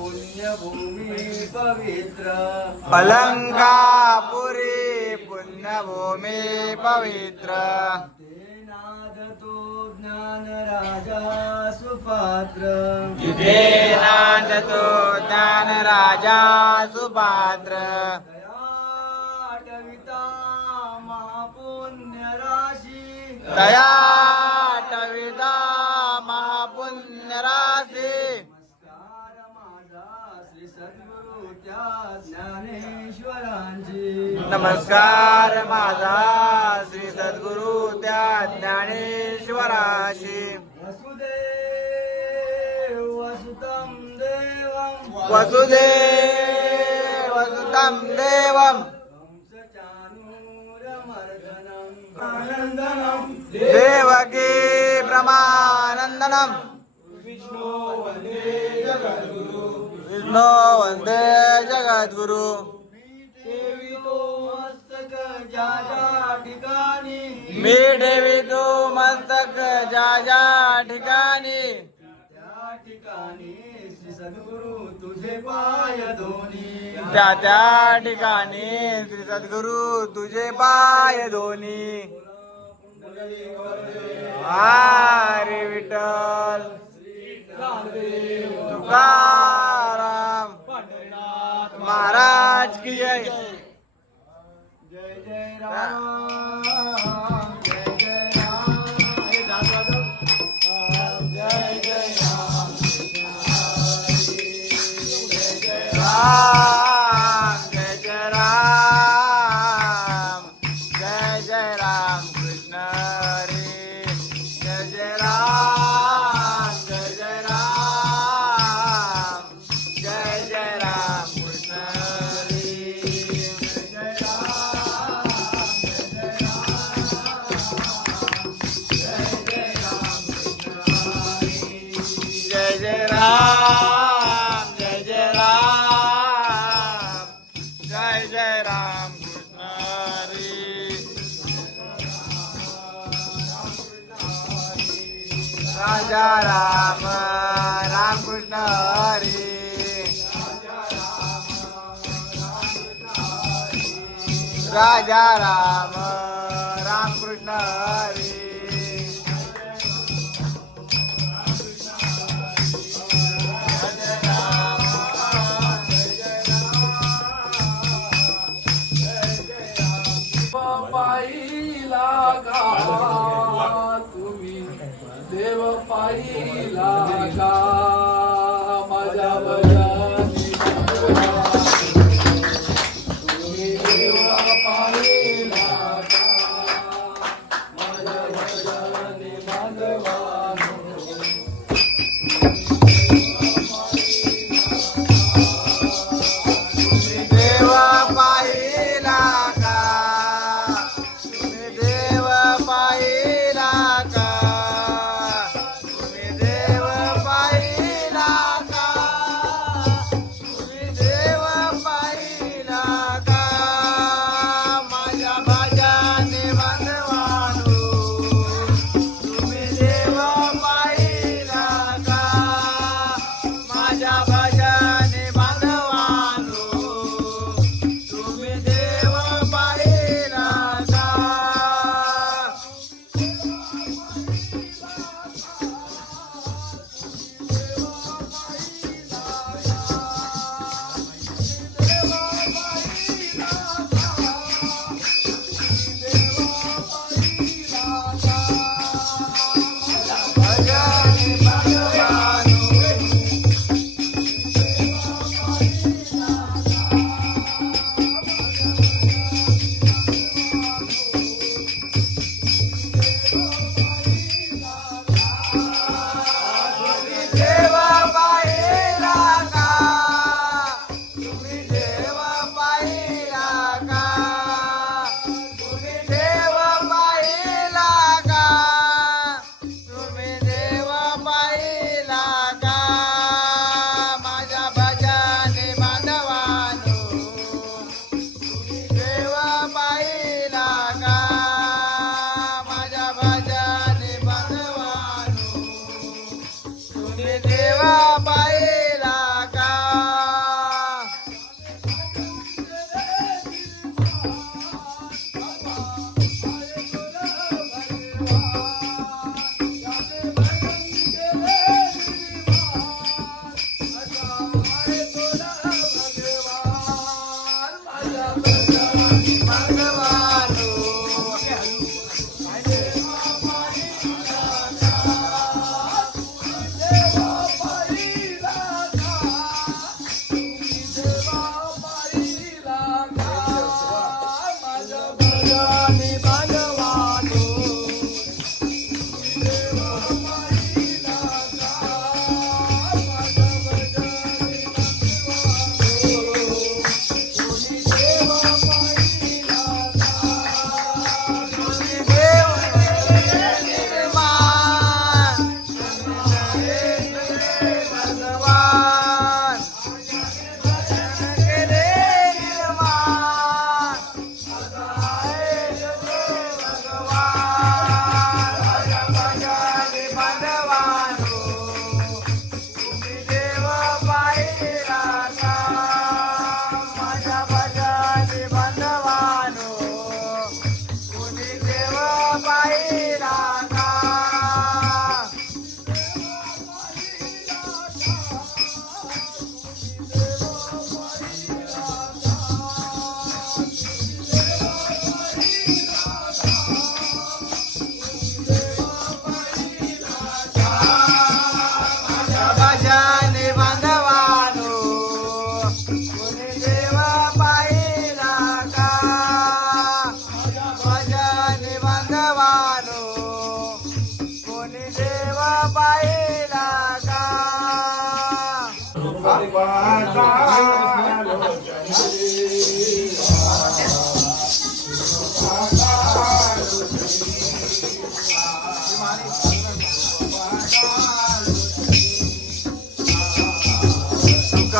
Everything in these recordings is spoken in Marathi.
पुण्यभूमी पवित्र. अलंकापुरी पुण्यभूमी पवित्र. ते नादतो ज्ञान राजा सुपात्र. तिथे नांदतो ज्ञान राजा सुपात्र दयाटविता महापुण्य राशी नमस्कार माझा श्री सद्गुरु त्या ज्ञानेश्वराशी. वसुदेव वसुतं देवं. वसुदेव देवकी प्रमानन्दनम् विष्णो वन्दे जगद्गुरु. विष्णो वन्दे जगद्गुरु। देवी तो मस्तक ज्या ज्या ठिकाणी। मी ठेवितो मस्तक ज्या ज्या ठिकाणी। त्या ठिकाणी श्री सद्गुरु तुझे पाय धोनी। त्या त्या ठिकाणी श्री सद्गुरु तुझे पाय धोनी। हरे विठ्ठल। तुकाराम महाराज की जय। जय जय राम जय जय राम जय जय राम राम राजा राम राम कृष्ण हरी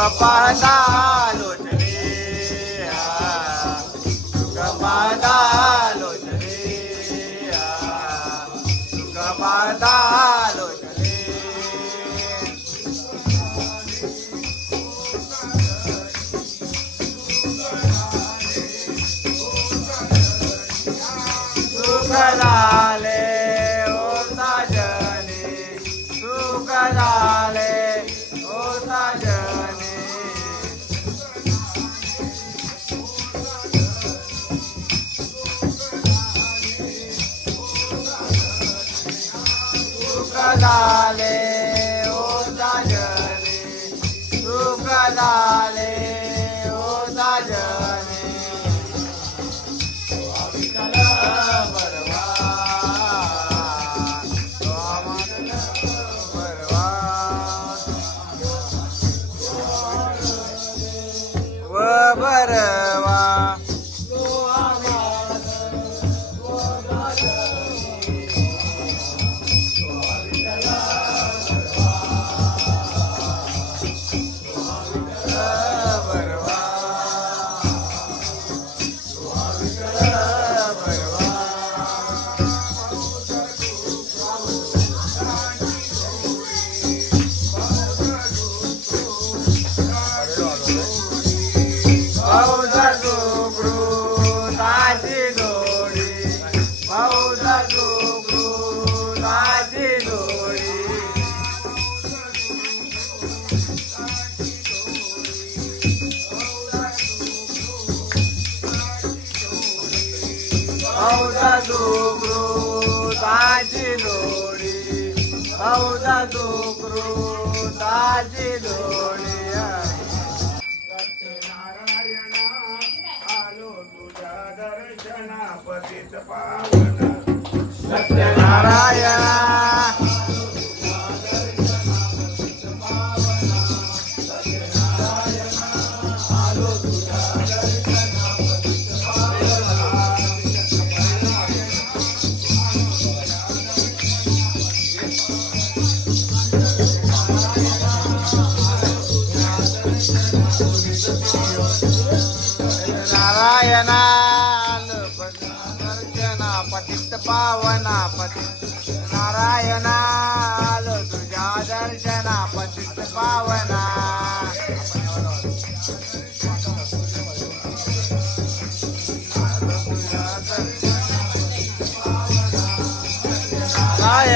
સુગમાદા લોટને સુગમાદા dale, oh dale, sukha dale. डोकरो ताजी लोणी. औदा डोकरो ताजी लोणी. सत्यनारायणा आलो तुझ्या दर्शना सत्य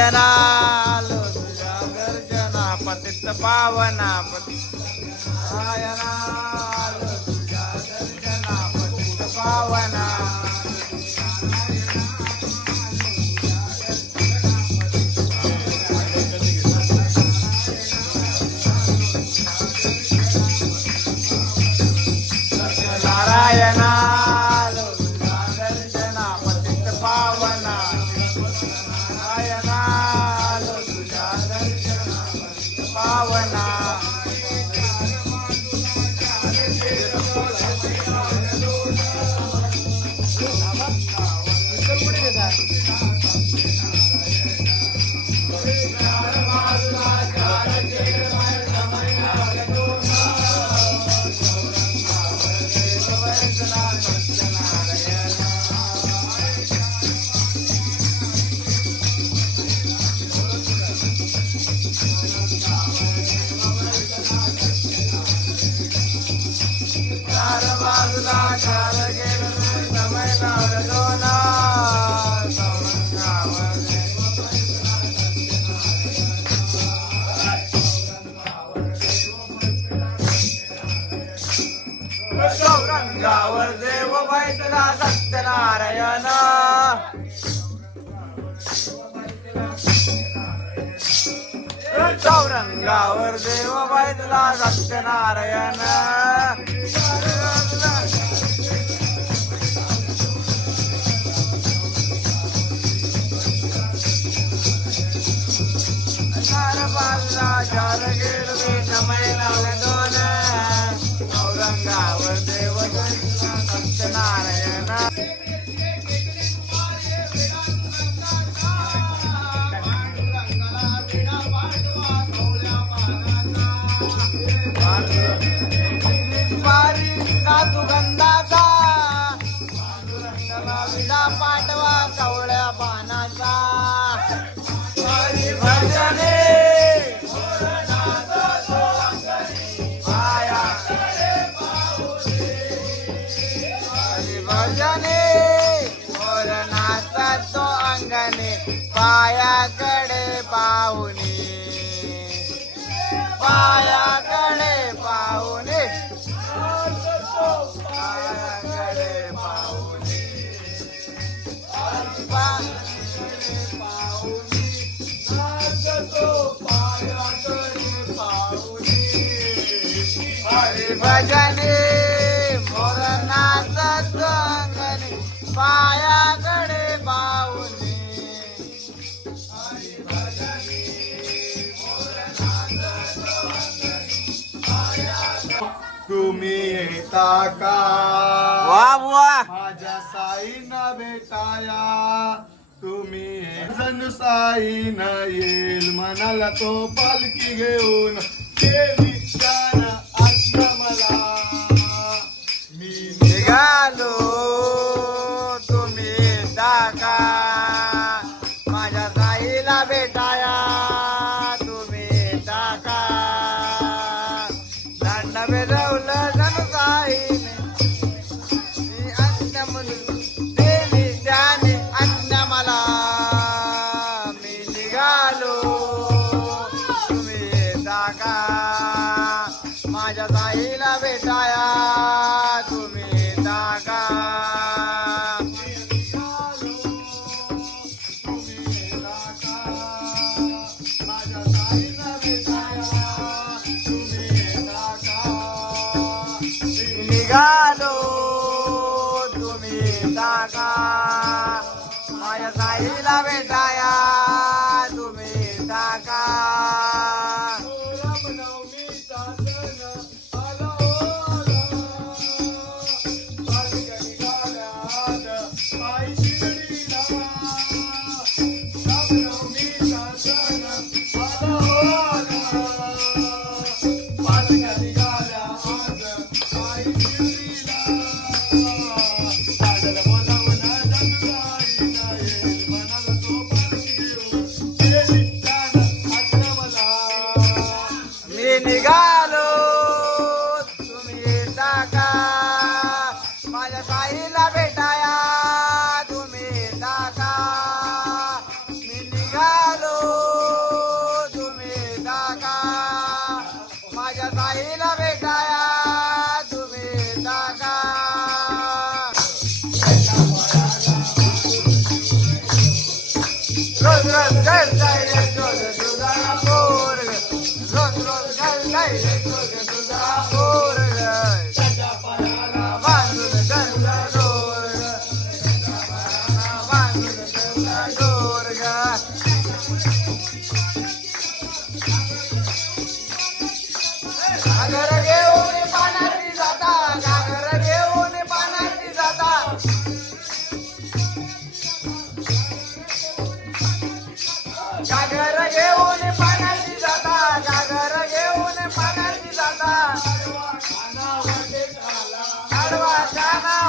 गर्जना आलो तुझ्या गर्जना पतित पावना पतित. अंगावर देव बैठला सत्यनारायण. चौरंगावर देव बैठला सत्यनारायण. चार बाजूला चार समय लावले औरंगावर भजने नाचा तो अंगणे पायाकडे पाहुणे. पायाकडे पाहुणे. पायाकडे पाहुणे. पाहुणे. भजने तुम्ही येता का? वा बुवा. माझ्या साईना भेटाया. तुम्ही जण साईन येईल म्हणाला तो पालखी घेऊन. देवी जाण आज्ञा मला. मी निघालो. तुम्ही टाका माझ्या साईला भेटाया. मी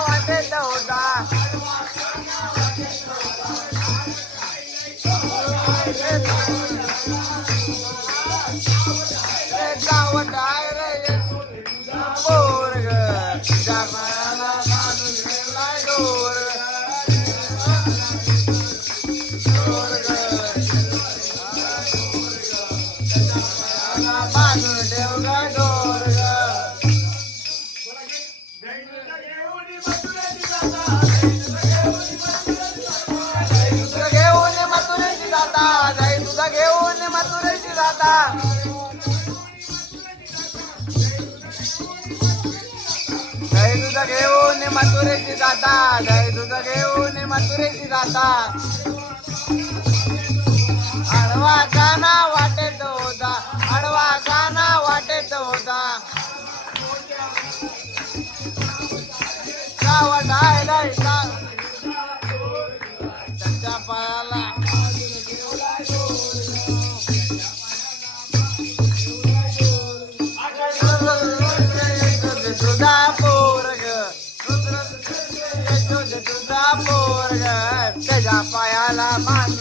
I said no, मथुरेची जाता. गाय दुध घेऊन मथुरेची जाता. आडवा काना वाटे mais.